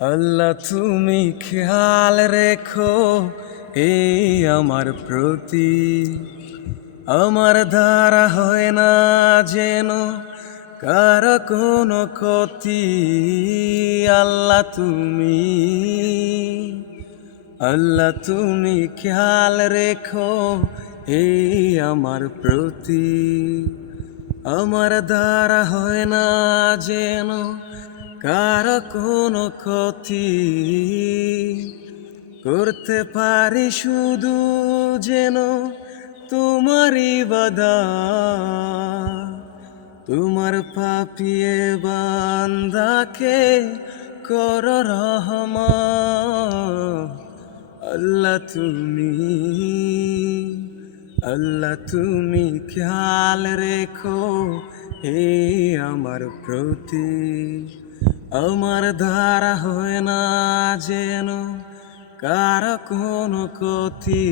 আল্লাহ তুমি খেয়াল রেখো এই আমার প্রতি, আমার দ্বারা হয় না যেন কার কোনো ক্ষতি। আল্লাহ তুমি খেয়াল রেখো এই আমার প্রতি, আমার দ্বারা হয় না যেন কার কোনো ক্ষতি। করতে পারি শুধু যেন তোমারই ইবাদত, তোমার পাপিয়ে বান্দাকে কর রহমত। আল্লাহ তুমি খেয়াল রেখো এই আমার প্রতি, আমার দ্বারা হয় না যেন কার কোনো ক্ষতি।